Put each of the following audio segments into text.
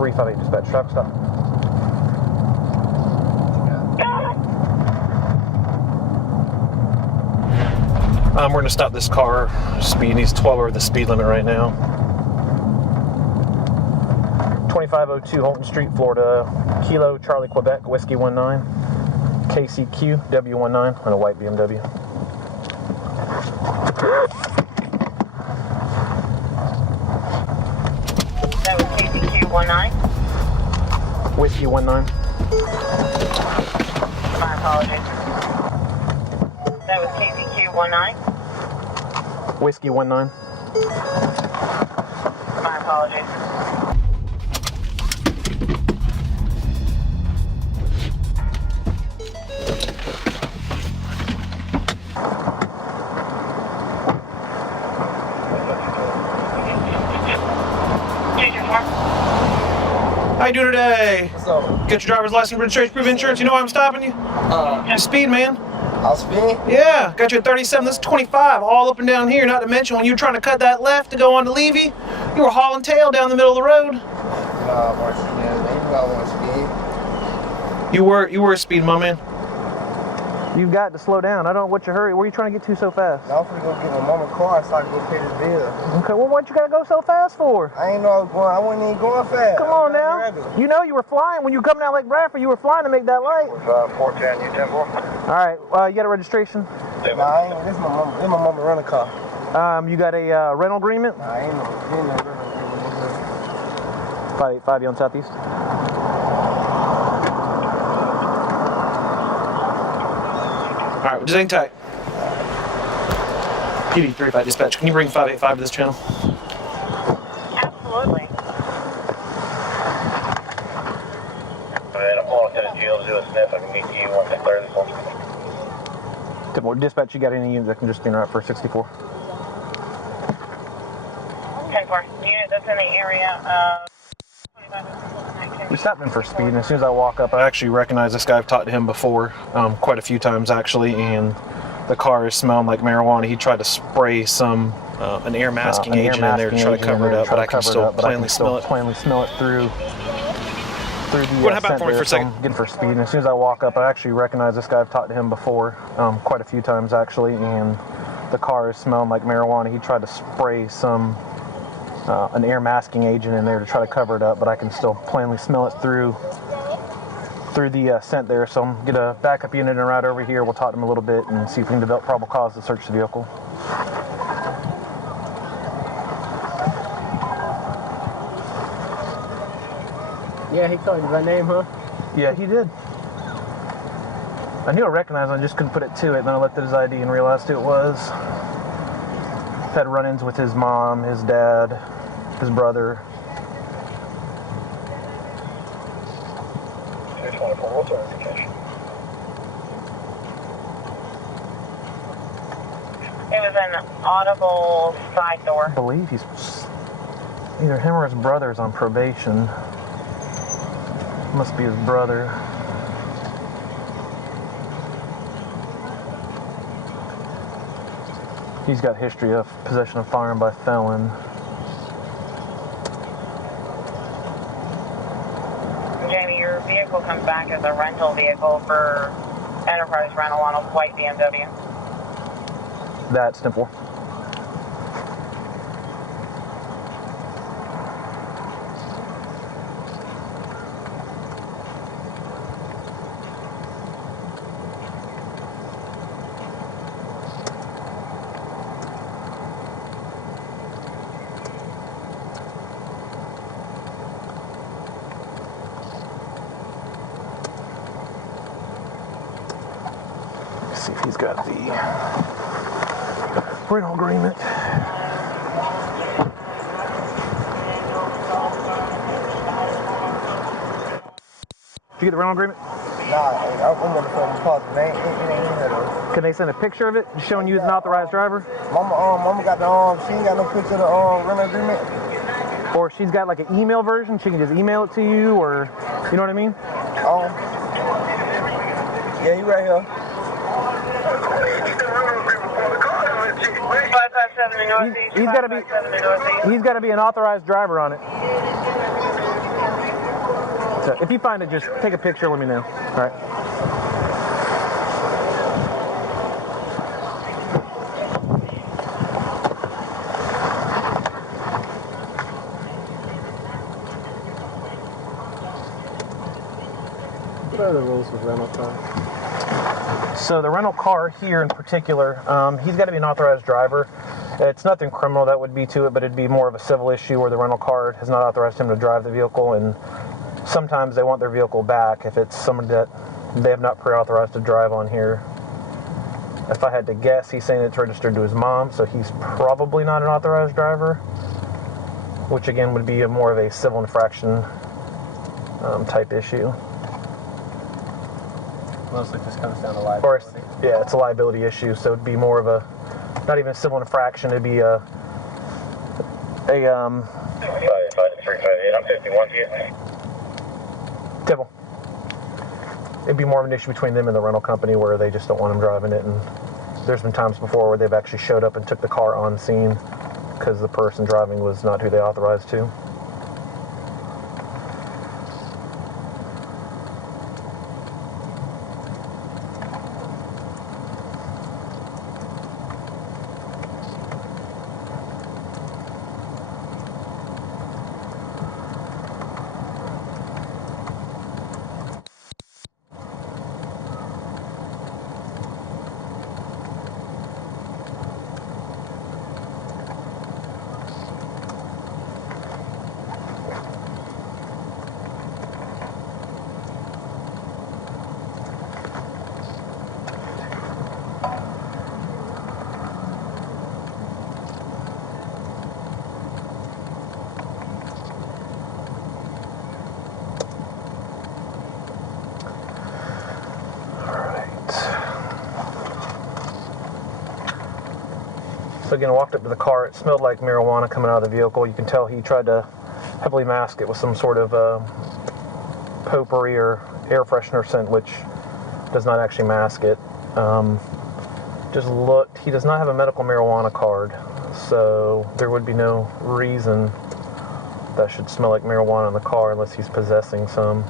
358 dispatch, traffic stop. We're going to stop this car. Speed, he's 12 over the speed limit right now. 2502 Holton Street, Florida. Kilo Charlie Quebec Whiskey 19. KCQ W19 on a white BMW. That was KCQ 19. Whiskey 19. My apologies. That was KCQ 19. Whiskey 19. My apologies. How you doing today? What's up? Get your driver's license, registration, proof of insurance. You know why I'm stopping you? You speed, man. I'll speed? Yeah, got you at 37. This is 25, all up and down here. Not to mention when you were trying to cut that left to go on to Levy, you were hauling tail down the middle of the road. Nah, Marcy, man. They got one speed. You were speeding, my man. You've got to slow down. I don't know what your hurry. Where are you trying to get to so fast? Now I'm finna go get my mama's car so I can go pay this bill. Okay, well, what you gotta go so fast for? I ain't know I was going. I wasn't even going fast. Come on now. You know you were flying when you were coming out Lake Bradford. You were flying to make that light. 410, you 10-4. All right. You got a registration? Nah, I ain't. This is my mama. This is my mama rental car. You got a rental agreement? Nah, I ain't no rental agreement. 585 you on Southeast. All right, just hang tight. PD 35 dispatch. Can you bring 585 to this channel? Absolutely. I'm going to the jail to do a sniff. I can meet you once I clear this one. Good morning, dispatch. You got any units that can just interact for 64? 10-4. Unit that's in the area of 25. We stopped him for speed, and as soon as I walk up, I actually recognize this guy. I've talked to him before, quite a few times actually, and the car is smelling like marijuana. He tried to spray some an air masking agent in there to try to cover it up, but I can still plainly smell it. through the What about for me for a second? I'm getting for speed, and as soon as I walk up, I actually recognize this guy. I've talked to him before, quite a few times actually, and the car is smelling like marijuana. He tried to spray some an air masking agent in there to try to cover it up, but I can still plainly smell it through the scent there. So I'm gonna get a backup unit and right over here. We'll talk to him a little bit and see if we can develop probable cause to search the vehicle. Yeah, he called you by name, huh? Yeah, he did. I knew I recognized him, I just couldn't put it to it. Then I looked at his ID and realized who it was. Had run-ins with his mom, his dad, his brother. 224, what's our indication? It was an audible side door. I believe he's either him or his brother's on probation. Must be his brother. He's got history of possession of firearm by felon. Jamie, your vehicle comes back as a rental vehicle for Enterprise Rental on a white BMW. That's simple. See if he's got the rental agreement. Did you get the rental agreement? Nah, I'm on the phone with Paul. It ain't here though. Can they send a picture of it showing you as an authorized driver? Mama got the she ain't got no picture of the rental agreement. Or she's got like an email version, she can just email it to you, or you know what I mean? Yeah, you right here. 557 Northeast. He's got to be an authorized driver on it. So if you find it, just take a picture, let me know. All right. What are the rules with rental cars? So the rental car here in particular, he's got to be an authorized driver. It's nothing criminal that would be to it, but it'd be more of a civil issue where the rental car has not authorized him to drive the vehicle, and sometimes they want their vehicle back if it's somebody that they have not pre-authorized to drive on here. If I had to guess, he's saying it's registered to his mom, so he's probably not an authorized driver, which again would be more of a civil infraction type issue. Mostly just comes down to liability. Yeah, it's a liability issue, so it'd be more of a, not even a civil infraction, it'd be a 55358, I'm 51 to you. Tibble. It'd be more of an issue between them and the rental company where they just don't want him driving it, and there's been times before where they've actually showed up and took the car on scene because the person driving was not who they authorized to. So again, I walked up to the car. It smelled like marijuana coming out of the vehicle. You can tell he tried to heavily mask it with some sort of potpourri or air freshener scent, which does not actually mask it. Just looked. He does not have a medical marijuana card, so there would be no reason that should smell like marijuana in the car unless he's possessing some.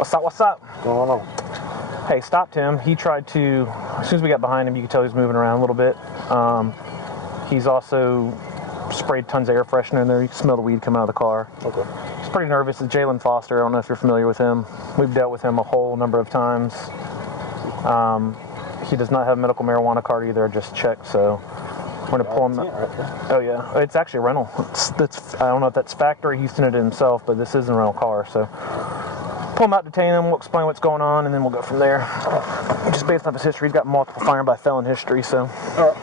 What's up? What's going on? Hey, stopped him. He tried to, as soon as we got behind him, you could tell he was moving around a little bit. He's also sprayed tons of air freshener in there. You can smell the weed coming out of the car. Okay. He's pretty nervous. It's Jalen Foster. I don't know if you're familiar with him. We've dealt with him a whole number of times. He does not have a medical marijuana card either. I just checked, so we're going to pull him. Right. Oh, yeah. It's actually a rental. I don't know if that's factory. He's done it himself, but this isn't a rental car, so pull him out, detain him, we'll explain what's going on, and then we'll go from there. Just based off his history, he's got multiple firearm by felon history, so. All right.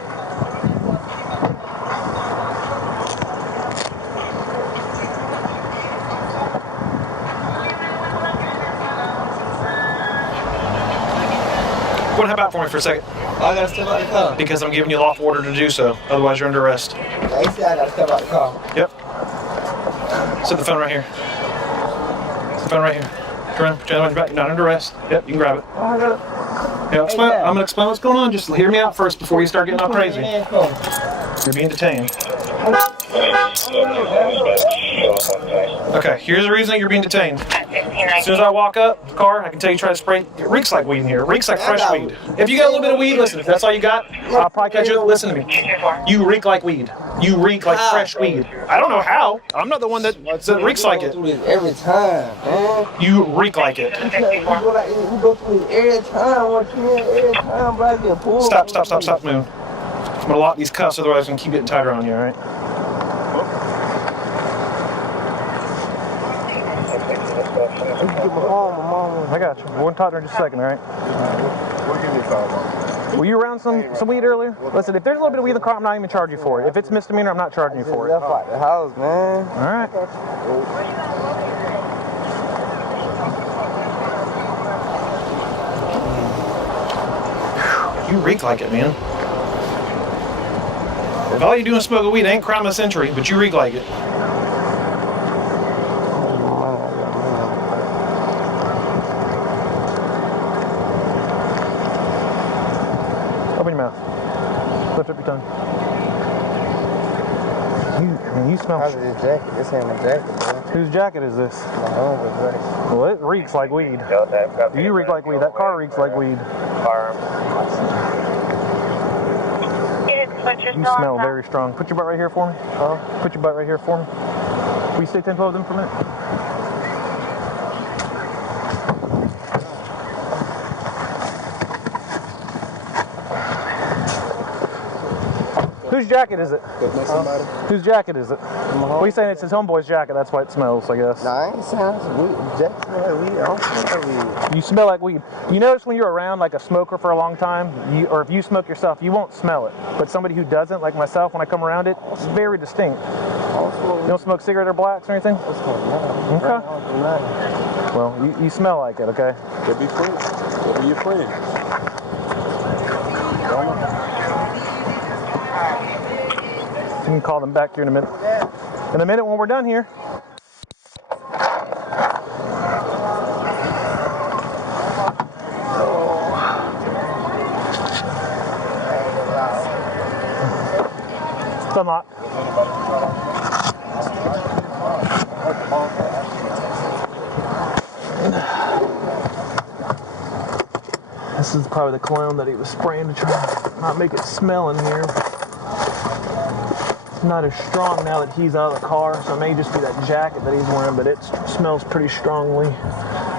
Go and hop out for me for a second. I gotta step out the car. Because I'm giving you a lawful order to do so. Otherwise, you're under arrest. Yeah, you said I gotta step out the car. Yep. Set the phone right here. Set the phone right here. Turn around. Put your hand on your back. You're not under arrest. Yep, you can grab it. I gotta. Yeah, I'm going to explain what's going on. Just hear me out first before you start getting all crazy. You're being detained. Okay, here's the reason that you're being detained. As soon as I walk up the car, I can tell you try to spray. It reeks like weed in here. It reeks like fresh weed. If you got a little bit of weed, listen. If that's all you got, I'll probably catch you. Listen to me. You reek like weed. You reek like fresh weed. I don't know how. I'm not the one that reeks like it. Every time, man. You reek like it. We go through it every time. Every time, bro. I get pulled. Stop, move. I'm gonna lock these cuffs, otherwise I'm gonna keep getting tighter on you, alright? I got you. We're gonna talk to her in just a second, alright? Were you around some weed earlier? Listen, if there's a little bit of weed in the car, I'm not even charging you for it. If it's misdemeanor, I'm not charging you for it. Left out the house, man. Alright. You reek like it, man. If all you do is smoke a weed, it ain't crime of the century, but you reek like it. Open your mouth. Lift up your tongue. You smell. How's this jacket? This ain't my jacket, man. Whose jacket is this? My own jacket. Well, it reeks like weed. You reek like weed. That car reeks like weed. You smell very strong. Put your butt right here for me. Put your butt right here for me. Will you stay 10-12 of them for a minute? Whose jacket is it? Whose jacket is it? What are you saying? It's his homeboy's jacket. That's why it smells, I guess. Nah, I ain't saying it's weed. Jacket smell like weed. I don't smell like weed. You smell like weed. You notice when you're around like a smoker for a long time, or if you smoke yourself, you won't smell it. But somebody who doesn't, like myself, when I come around it, it's very distinct. You don't smoke cigarette or blacks or anything? Okay. Well, you smell like it, okay? They'll be friends. They'll be your friend. You can call them back here in a minute. In a minute when we're done here. It's unlocked. This is probably the cologne that he was spraying to try to not make it smell in here. It's not as strong now that he's out of the car, so it may just be that jacket that he's wearing, but it smells pretty strongly.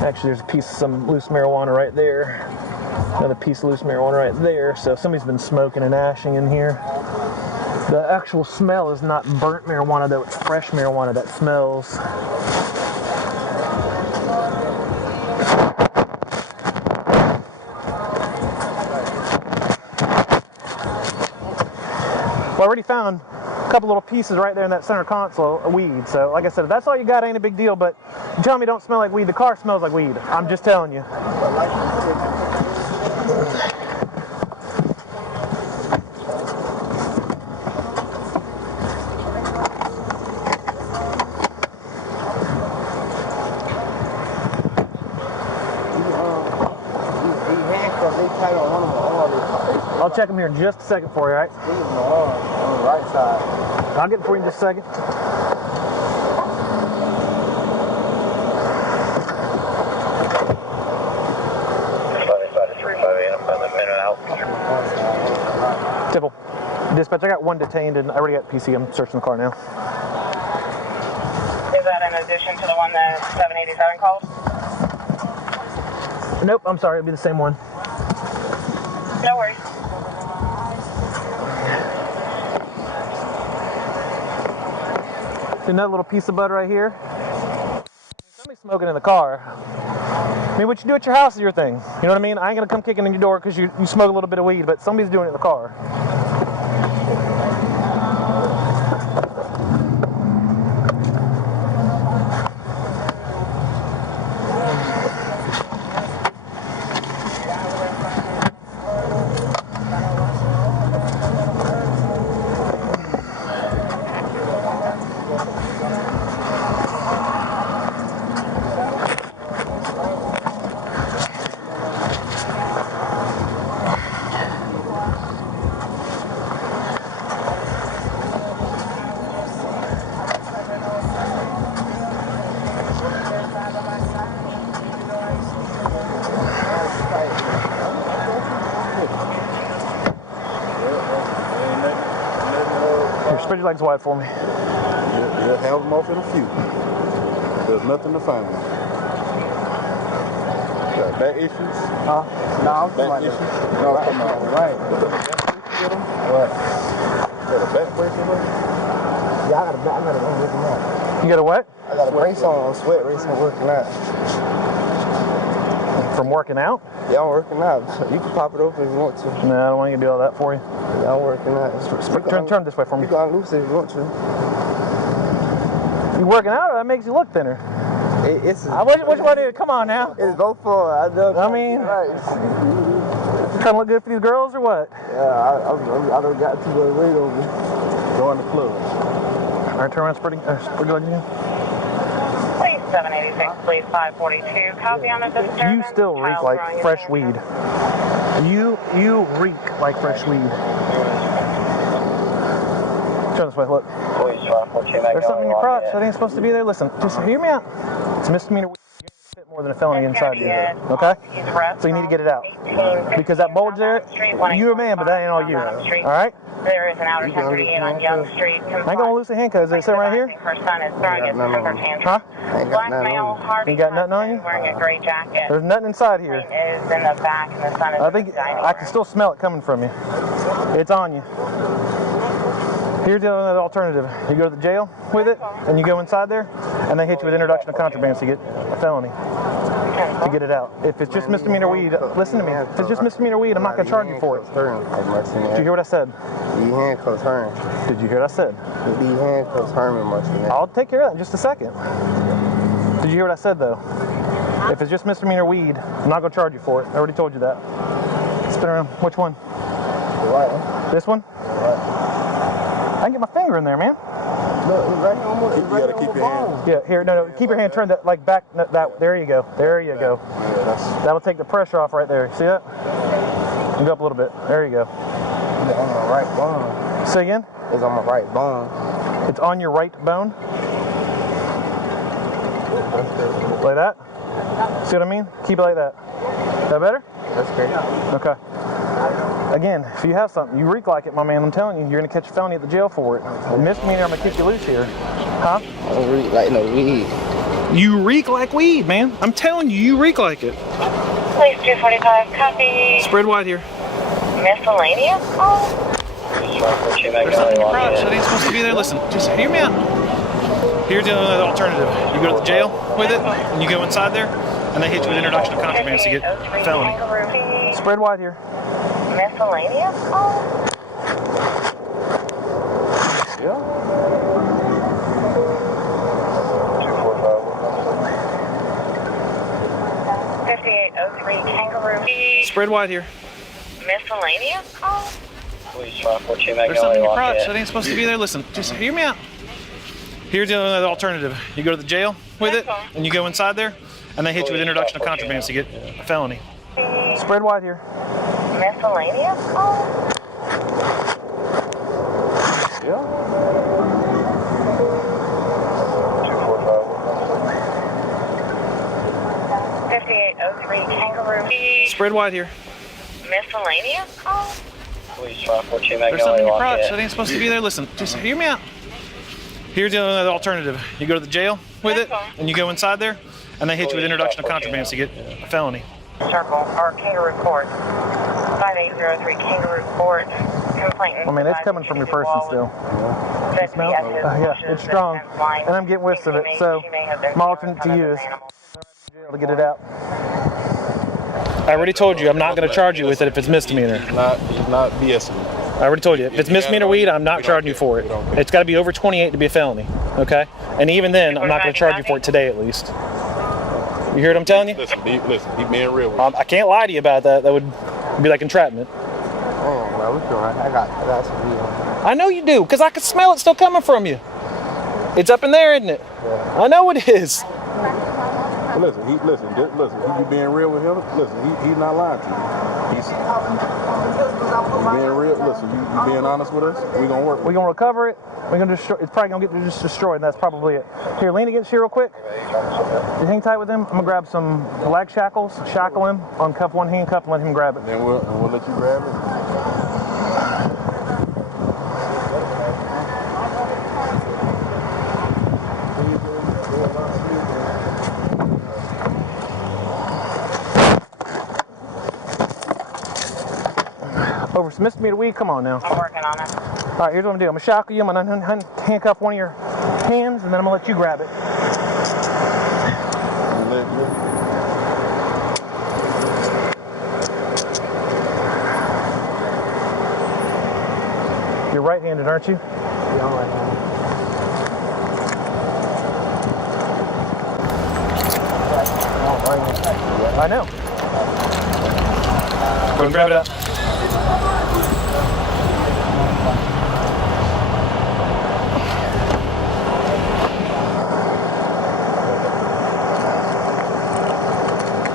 Actually, there's a piece of some loose marijuana right there. Another piece of loose marijuana right there, so somebody's been smoking and ashing in here. The actual smell is not burnt marijuana, though. It's fresh marijuana that smells. Well, I already found a couple little pieces right there in that center console of weed. So, like I said, if that's all you got, ain't a big deal. But you tell me don't smell like weed. The car smells like weed. I'm just telling you. I'll check them here in just a second for you, all right? He's on the right side. I'll get them for you in just a second. Tipple. Dispatch, I got one detained and I already got PC. I'm searching the car now. Is that in addition to the one that 787 called? Nope, I'm sorry. It'll be the same one. No worries. See that little piece of butter right here? Somebody's smoking in the car. I mean, what you do at your house is your thing. You know what I mean? I ain't gonna come kicking in your door because you smoke a little bit of weed, but somebody's doing it in the car. Spread your legs wide for me. You'll have them off in a few. There's nothing to find. Got back issues? Huh? No, I'm talking about issues. No, I'm talking about right. What? Got a back brace or something? Yeah, I got I'm working out. You got a what? I got a brace on, sweat brace on working out. From working out? Yeah, I'm working out. You can pop it open if you want to. No, I don't want you to do all that for you. Yeah, I'm working out. Turn this way for me. You can unloose it if you want to. You working out, or that makes you look thinner? Which one is it? Come on now. It's both for I know. I mean, trying to look good for these girls or what? Yeah, I don't got too much weight on me. Join the club. All right, turn around, spread your legs again. Please 786, please 542. Copy on the disturbance. You still reek like fresh weed. You reek like fresh weed. Turn this way, look. Please 542. There's something in your crotch that ain't supposed to be there. Listen, just hear me out. It's a misdemeanor. You're fit more than a felony inside you. Okay? So you need to get it out. Because that bulge there, you're a man, but that ain't all you. All right? There is an outer 1038 on Young Street. I ain't gonna lose the handcuffs. They sit right here. Her son is throwing his temper tantrum. Huh? Black male, Hardy, You got nothing on you? wearing a gray jacket. There's nothing inside here. Is in the back, and the son is I think I can still smell it coming from you. It's on you. Here's the alternative. You go to the jail with it, and you go inside there, and they hit you with introduction of contraband, so you get a felony to get it out. If it's just misdemeanor weed, listen to me. If it's just misdemeanor weed, I'm not going to charge you for it. Did you hear what I said? These handcuffs hurt. Did you hear what I said? These handcuffs hurt me much. I'll take care of that in just a second. Did you hear what I said, though? If it's just misdemeanor weed, I'm not going to charge you for it. I already told you that. Spin around. Which one? The right one. This one? I can get my finger in there, man. Look, it's right here on You gotta keep your hand. Yeah, here, no, keep your hand turned that, like back, that, there you go. There you go. Yeah, That'll take the pressure off right there. See that? And go up a little bit. There you go. It's on my right bone. Say again? It's on my right bone. It's on your right bone? Like that? See what I mean? Keep it like that. That better? That's great. Okay. Again, if you have something, you reek like it, my man, I'm telling you, you're going to catch a felony at the jail for it. Misdemeanor, I'm going to kick you loose here. Huh? I don't reek like no weed. You reek like weed, man. I'm telling you, you reek like it. Police 245, copy. Spread wide here. Miscellaneous? There's something in your crotch that ain't supposed to be there. Listen, just hear me out. Here's the alternative. You go to the jail with it, and you go inside there, and they hit you with introduction of contraband, so you get a felony. Spread wide here. Miscellaneous? Yeah. 5803 Kangaroo. Spread wide here. Miscellaneous? Please 542. There's something in your crotch that ain't supposed to be there. Listen, just hear me out. Here's the alternative. You go to the jail with it, and you go inside there, and they hit you with introduction of contraband, so you get a felony. Spread wide here. Miscellaneous? Yeah. 5803 Kangaroo. Spread wide here. Miscellaneous? Please 542. There's something in your crotch that ain't supposed to be there. Listen, just hear me out. Here's the alternative. You go to the jail with it, and you go inside there, and they hit you with introduction of contraband, so you get a felony. Circle, or Kangaroo Court. 5803 Kangaroo Court. Complainant. I mean, it's coming from your person still. Yeah, it's strong, and I'm getting whiffs of it, so my alternate to you is to get it out. I already told you I'm not going to charge you with it if it's misdemeanor. He's not BSing. I already told you, if it's misdemeanor weed, I'm not charging you for it. It's got to be over 28 to be a felony, okay? And even then, I'm not going to charge you for it today at least. You hear what I'm telling you? Listen, he's being real with you. I can't lie to you about that. That would be like entrapment. Oh, well, we doing. I got some weed on. I know you do, because I can smell it still coming from you. It's up in there, isn't it? Yeah. I know it is. Listen, he's being real with him. Listen, he's not lying to you. He's being real. Listen, you being honest with us. We're gonna work. We're gonna recover it. We're gonna destroy. It's probably gonna get just destroyed, and that's probably it. Here, lean against you real quick. You hang tight with him. I'm gonna grab some leg shackles, shackle him, uncuff one handcuff, and let him grab it. Then we'll let you grab it. Over some misdemeanor weed? Come on now. I'm working on it. All right, here's what I'm going to do. I'm going to shackle you. I'm going to handcuff one of your hands, and then I'm going to let you grab it. You're right-handed, aren't you? Yeah, I'm right-handed. I know. Go and grab it up.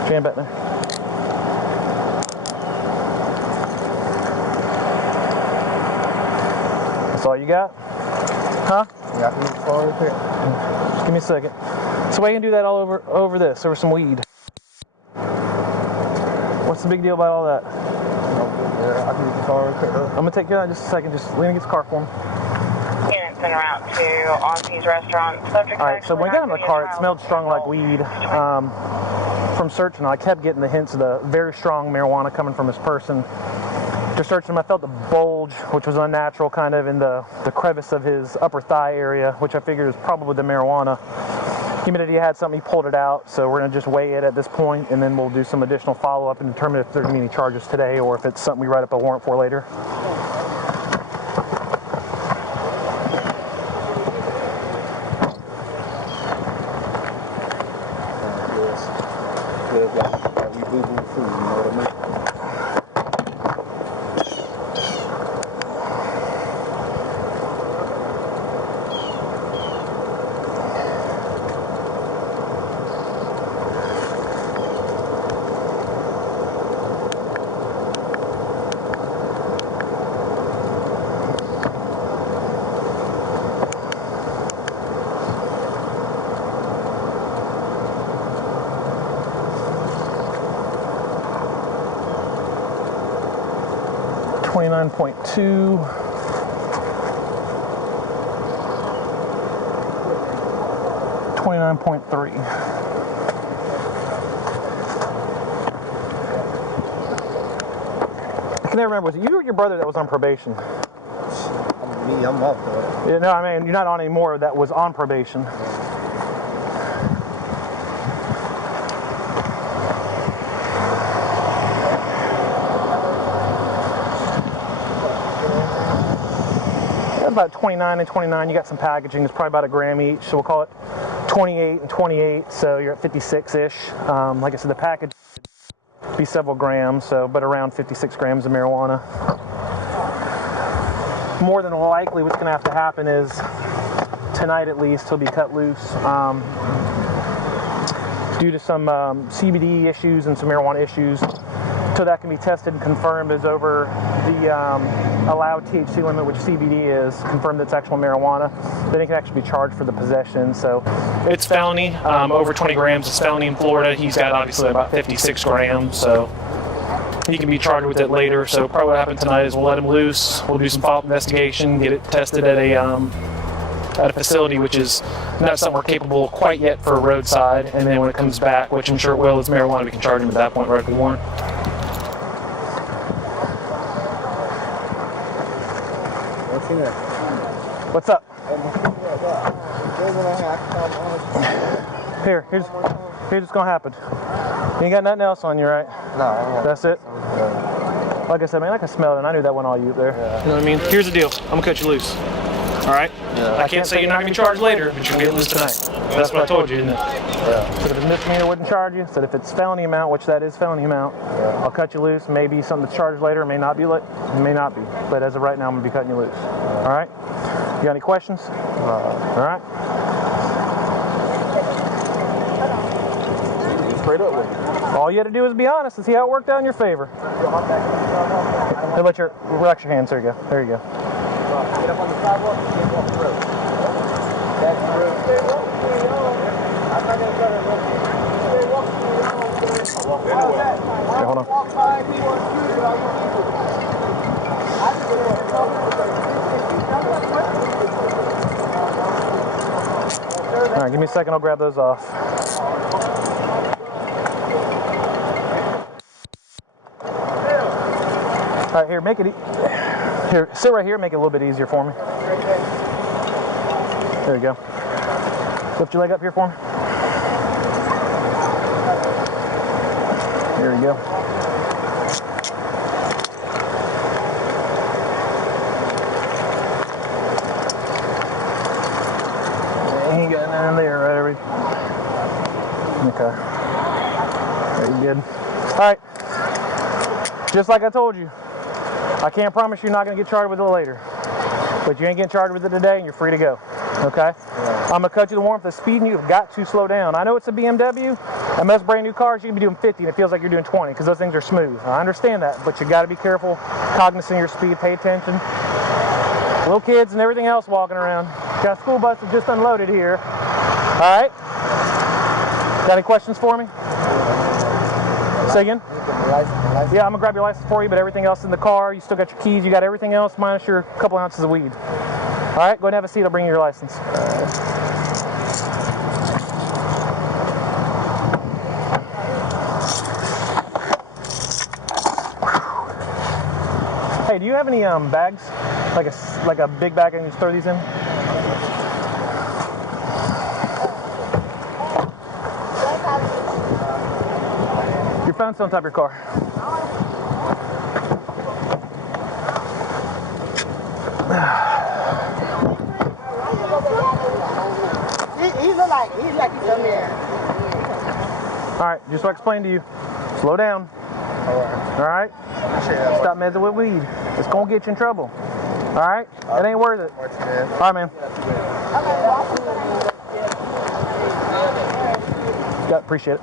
Jam back there. That's all you got? Huh? Yeah, I can use the car real quick. Just give me a second. So why you can do that all over this, over some weed? What's the big deal about all that? Yeah, I can use the car real quick. I'm gonna take care of that in just a second. Just lean against the car for me. Units en route to Aussie's restaurant. Subject. All right. So when we got in the car, it smelled strong like weed. From searching, I kept getting the hints of the very strong marijuana coming from this person. After searching him, I felt the bulge, which was unnatural, kind of in the crevice of his upper thigh area, which I figured was probably the marijuana. He admitted he had something, he pulled it out, so we're going to just weigh it at this point, and then we'll do some additional follow-up and determine if there's any charges today or if it's something we write up a warrant for later. Like we boo-boo food, you know what I mean? 29.2. 29.3. I can never remember, was it you or your brother that was on probation? I'm off though. Yeah, no, I mean, you're not on anymore, that was on probation. About 29 and 29, you got some packaging. It's probably about a gram each, so we'll call it 28 and 28, so you're at 56-ish. Like I said, the package would be several grams, so but around 56 grams of marijuana. More than likely what's going to have to happen is tonight at least he'll be cut loose due to some CBD issues and some marijuana issues. So that can be tested and confirmed as over the allowed THC limit, which CBD is, confirmed it's actual marijuana, then he can actually be charged for the possession. So It's felony, over 20 grams. It's felony in Florida. He's got obviously about 56 grams, so he can be charged with it later. So probably what happened tonight is we'll let him loose. We'll do some follow-up investigation, get it tested at a facility, which is not something we're capable quite yet for a roadside. And then when it comes back, which I'm sure it will, is marijuana, we can charge him at that point, right, for warrant. what's up? Here's what's gonna happen. You ain't got nothing else on you, right? No, I ain't got That's it? Like I said, man, I can smell it, and I knew that went all you up there. You know what I mean? Here's the deal. I'm gonna cut you loose. All right? Yeah. I can't say you're not gonna be charged later, but you're gonna get loose tonight. That's what I told you, isn't it? Yeah. Said if it's misdemeanor, wouldn't charge you. Said if it's felony amount, which that is felony amount, I'll cut you loose. Maybe something that's charged later. May not be. May not be. But as of right now, I'm gonna be cutting you loose. All right? You got any questions? All right? Straight up with it. All you had to do was be honest and see how it worked out in your favor. Hey, relax your hands. There you go. There you go. Get up on the sidewalk and get off the road. That's the road. I'm not going to try to walk you. I'll walk anyway. Okay, hold on. All right, give me a second. I'll grab those off. All right, here, make it. Here, sit right here. Make it a little bit easier for me. There you go. Lift your leg up here for me. There you go. Ain't got nothing there, right? Okay. Very good. All right. Just like I told you, I can't promise you're not going to get charged with it later. But you ain't getting charged with it today, and you're free to go. Okay? I'm going to cut you the warrant for the speed, and you've got to slow down. I know it's a BMW, and most brand new cars, you can be doing 50, and it feels like you're doing 20, because those things are smooth. I understand that, but you got to be careful, cognizant of your speed, pay attention. Little kids and everything else walking around. Got a school bus that just unloaded here. All right? Got any questions for me? Say again? Yeah, I'm going to grab your license for you, but everything else in the car, you still got your keys, you got everything else minus your couple ounces of weed. All right, go ahead and have a seat. I'll bring you your license. Hey, do you have any bags? Like a big bag I can just throw these in? Your phone's still on top of your car. He's like he's over there. All right, just so I explained to you, slow down. All right? Stop messing with weed. It's going to get you in trouble. All right? It ain't worth it. All right, man. Yeah, appreciate it.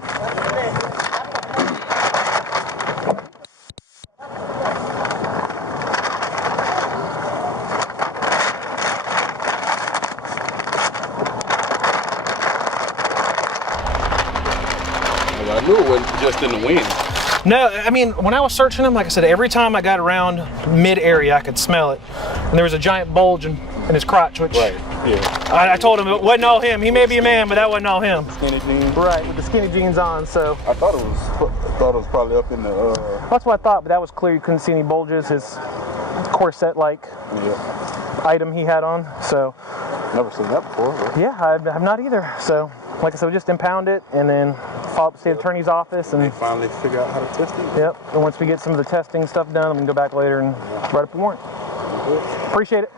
I knew it wasn't just in the wind. No, I mean, when I was searching them, like I said, every time I got around mid-area, I could smell it. And there was a giant bulge in his crotch, which Right, yeah. I told him it wasn't all him. He may be a man, but that wasn't all him. Skinny jeans. Right, with the skinny jeans on, so. I thought it was probably up in the, That's what I thought, but that was clear. You couldn't see any bulges. His corset-like item he had on, so. Never seen that before. Right? Yeah, I have not either. So, like I said, we just impound it and then follow up to the state attorney's office. And They finally figure out how to test it. Yep, and once we get some of the testing stuff done, we can go back later and write up the warrant. Appreciate it.